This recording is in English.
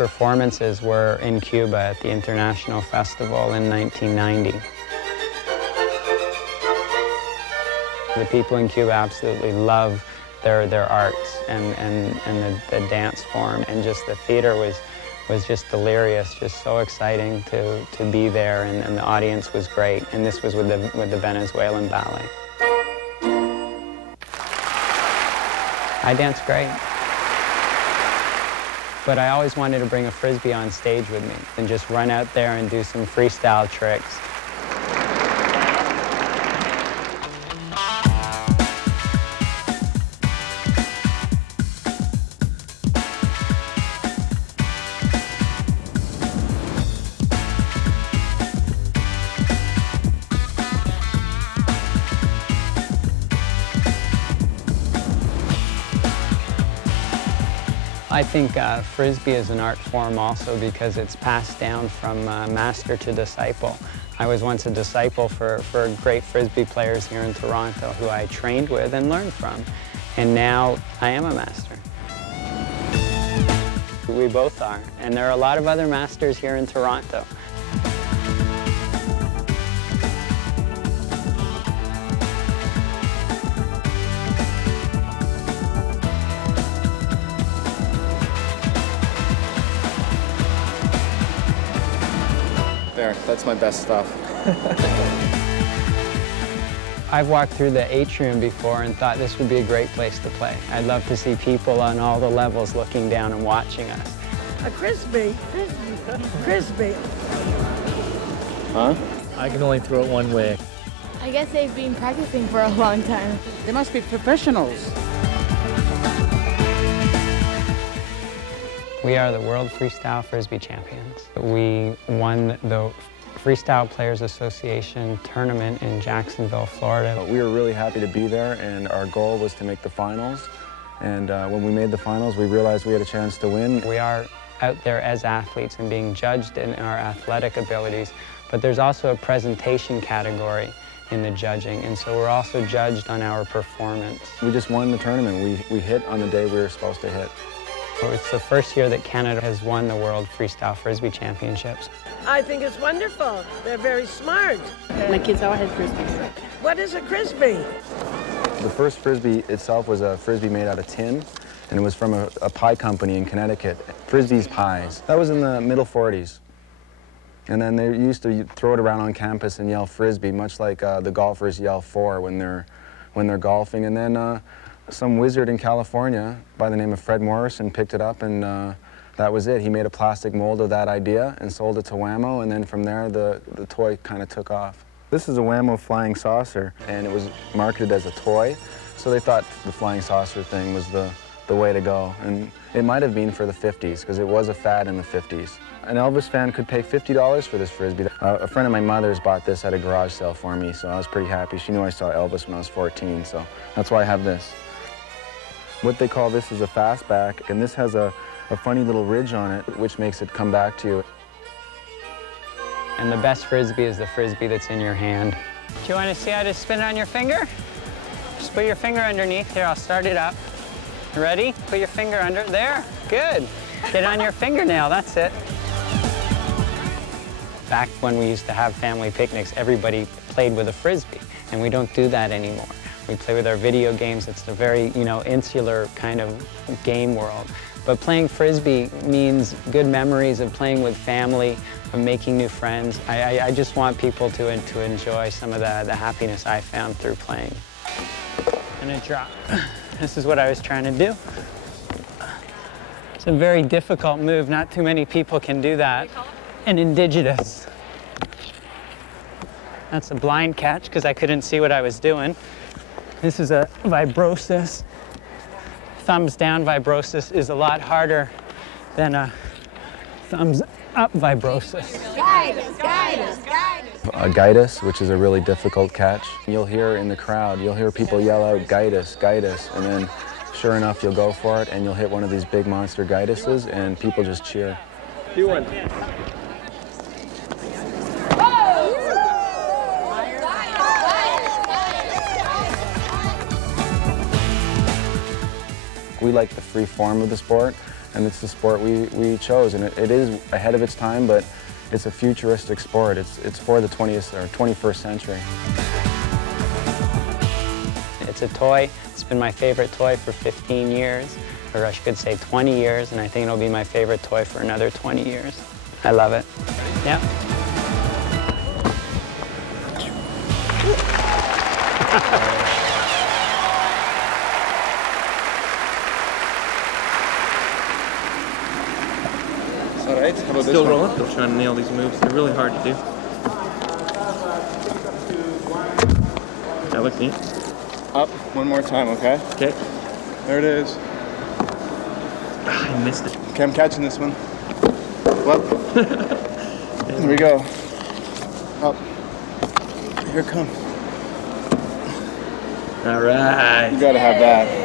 performances were in Cuba at the International Festival in 1990. The people in Cuba absolutely love their arts and the dance form, and just the theater was just delirious, just so exciting to be there, and the audience was great. And this was with the Venezuelan ballet. I dance great, but I always wanted to bring a Frisbee on stage with me and just run out there and do some freestyle tricks. I think Frisbee is an art form also because it's passed down from master to disciple. I was once a disciple for great Frisbee players here in Toronto who I trained with and learned from. And now I am a master. We both are. And there are a lot of other masters here in Toronto. There, that's my best stuff. I've walked through the atrium before and thought this would be a great place to play. I'd love to see people on all the levels looking down and watching us. A Frisbee. Frisbee. Huh? I can only throw it one way. I guess they've been practicing for a long time. They must be professionals. We are the World Freestyle Frisbee Champions. We won the Freestyle Players Association tournament in Jacksonville, Florida. We were really happy to be there, and our goal was to make the finals. And when we made the finals, we realized we had a chance to win. We are out there as athletes and being judged in our athletic abilities, but there's also a presentation category in the judging, and so we're also judged on our performance. We just won the tournament. We hit on the day we were supposed to hit. It's the first year that Canada has won the World Freestyle Frisbee Championships. I think it's wonderful. They're very smart. My kids all had Frisbees. What is a Frisbee? The first Frisbee itself was a Frisbee made out of tin, and it was from a pie company in Connecticut, Frisbee's Pies. That was in the middle 40s. And then they used to throw it around on campus and yell Frisbee, much like the golfers yell four when they're golfing. And then some wizard in California by the name of Fred Morrison picked it up, and that was it. He made a plastic mold of that idea and sold it to Wham-O, and then from there the toy kind of took off. This is a Wham-O flying saucer, and it was marketed as a toy, so they thought the flying saucer thing was the way to go. And it might have been for the 50s, because it was a fad in the 50s. An Elvis fan could pay $50 for this Frisbee. A friend of my mother's bought this at a garage sale for me, so I was pretty happy. She knew I saw Elvis when I was 14, so that's why I have this. What they call this is a fastback, and this has a funny little ridge on it, which makes it come back to you. And the best Frisbee is the Frisbee that's in your hand. Do you want to see how to spin it on your finger? Just put your finger underneath. Here, I'll start it up. Ready? Put your finger under. There. Good. Get on your fingernail. That's it. Back when we used to have family picnics, everybody played with a Frisbee, and we don't do that anymore. We play with our video games. It's a very, insular kind of game world. But playing Frisbee means good memories of playing with family, of making new friends. I just want people to enjoy some of the happiness I found through playing. And a drop. This is what I was trying to do. It's a very difficult move. Not too many people can do that. And indigenous. That's a blind catch because I couldn't see what I was doing. This is a vibrosis. Thumbs down vibrosis is a lot harder than a thumbs up vibrosis. Guide us, guide us, guide us. A guide us, which is a really difficult catch. You'll hear in the crowd, you'll hear people yell out, guide us, and then sure enough, you'll go for it and you'll hit one of these big monster guiduses and people just cheer. Do one. We like the free form of the sport, and it's the sport we chose, and it is ahead of its time, but it's a futuristic sport. It's for the 20th or 21st century. It's a toy. It's been my favorite toy for 15 years, or I should say 20 years, and I think it'll be my favorite toy for another 20 years. I love it. Yeah. It's all right. How about Still this one? rolling. Still trying to nail these moves. They're really hard to do. That looks neat. Up one more time, okay? Okay. There it is. I missed it. Okay, I'm catching this one. Up. There we go. Up. Here it comes. All right. You gotta have that.